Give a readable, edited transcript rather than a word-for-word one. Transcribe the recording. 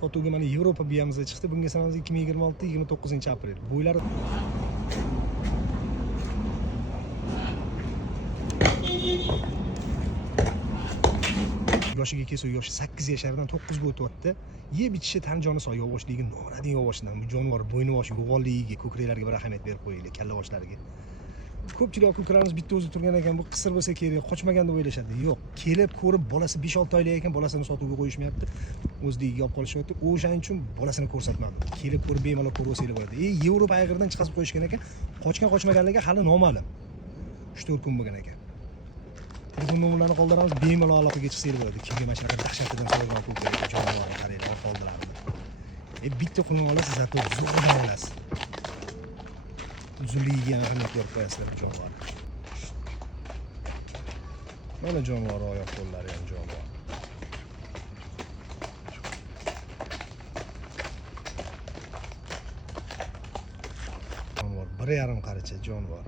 Sotuvga mana Yevropa biyamizda chiqdi. Bunga sanamiz 2026-29-aprel. Bo'ylari yoshiga kelsa, yoshi 8 yashardan 9 ga o'tyapti. Yeb ichishi tan joni soy yog'ochligi, noradin yog'ochdan. Bu jonivor bo'yni boshi, yo'g'onligiga, ko'kraklariga bir ahamiyat berib qo'yaylik, kalla boshlariga. Ko'pchilik ko'kramiz bitta o'zi turgan ekan, bu qisir bo'lsa kerak, qochmagan deb o'ylashadi. Yo'q, kelib ko'rib bolasi 5-6 oylik ekan, bolasini sotuvga qo'yishmayapti. O'zligiga olib qolishyapti. O'shaning uchun bolasini ko'rsatmadi. Kelib ko'rib bemalol ko'rib olsanglar bo'ladi. Yevropa ayg'iridan chiqazib qo'yishgan ekan, qochmaganligi hali noma'lum. 3-4 kun bo'lgan ekan. Telefon nomerlarini qoldiramiz, bemalol aloqaga chiqsanglar bo'ladi. Kimga mana shunaqa dahshatidan so'ragan ko'krak jonivorni qaranglar, qoldiramiz. Bitta qulni olasiz, zato zo'rdan olasiz. Uzunligiga ahamiyat berib qo'yasizlar bu jonivorni. Mana jonivor oyoq qo'llari ham jonivor. Jonivor 1,5 qaricha jonivor.